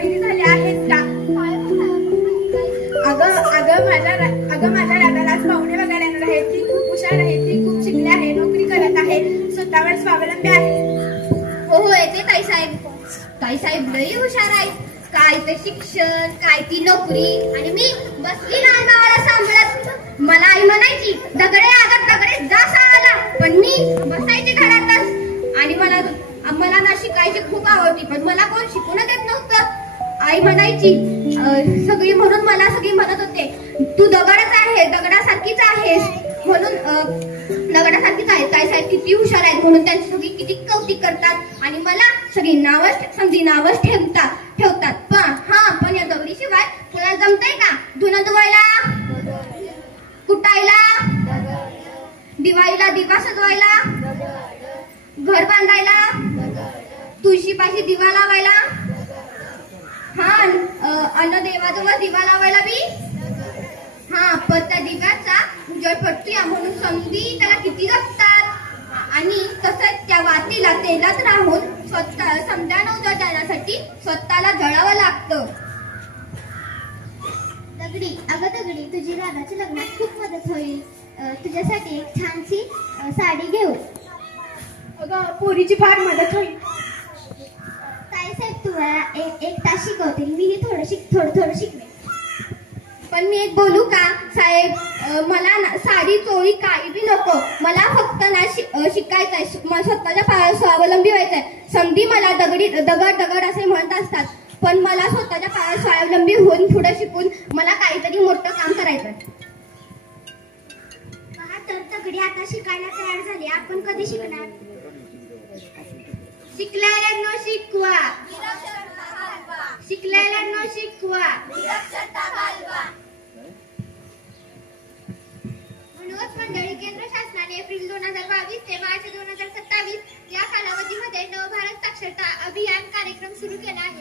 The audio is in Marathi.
बहिणी झाल्या आहेत का? अगं माझ्या दादाला आज पाहुणे बघायला येणार आहे. ती खूप हुशार आहे, ती खूप शिकली आहे, नोकरी करत आहे, स्वतःवर स्वावलंबी आहे. हो येते ताईसाहेब. ताईसाहेब लई हुशार आहे. काय ते शिक्षण, काय ती नोकरी, आणि मी बसली लहान भावाला सांभाळत. मला आई म्हणायची दगडे आगत दगडे जा शाळेला, पण मी बसायची घरातच. आणि मला ना शिकायची खूप आवडती, पण मला कोण शिकूनच देत नव्हतं. आई म्हणायची सगळी म्हणून मला सगळी म्हणत होते तू दगडच आहे, दगडासारखीच आहेस, म्हणून दगडासारखीच आहे. ताईसाहेब किती हुशार आहेत म्हणून त्यांची सगळी किती कौतिक करतात आणि मला सगळी नावच ठेवतात. पण या दगडीशिवाय तुला जमतंय का? धुणं धुवायला, कुटायला, दिवाळीला दिवा सजवायला, घर बांधायला, तुळशीपाशी दिवा लावायला, अन्न देवाजवळ दिवा लावायला बी. पण त्या दिव्याचा उजेड पडतोय म्हणून समधी त्याला किती जपतात. आणि तसंच त्या वातीला तेलात राहून समद्यानं उजेड देण्यासाठी स्वतःला जळावं लागतं. दगडी, अगं दगडी, तुझी दादाच्या लग्नात खूप मदत होईल. तुझ्यासाठी एक छानशी साडी घेऊ. अगं पोरीची फार मदत होईल. ताईसाहेब तुला एक तास शिकवतील, मीही थोडं शिकवे. पण मी एक बोलू का साहेब? मला ना साडी चोळी काही बी नको. मला फक्त ना शिकायचंय, स्वतःच्या पायावर स्वावलंबी व्हायचंय. समधी मला दगड असे म्हणत असतात, पण मला स्वतःच्या पायावर स्वावलंबी होऊन पुढे शिकून मला काहीतरी मोठं काम करायचंय. तर दगडी आता शिकायला तयार झाली, आपण कधी शिकणार? शिकलेल्यांना शिकवा, शिकलेल्यांना शिकवा. म्हणूनच मंडळी, केंद्र शासनाने एप्रिल 2022 ते मार्च 2027 या कालावधीमध्ये नवभारत साक्षरता अभियान कार्यक्रम सुरू केला आहे.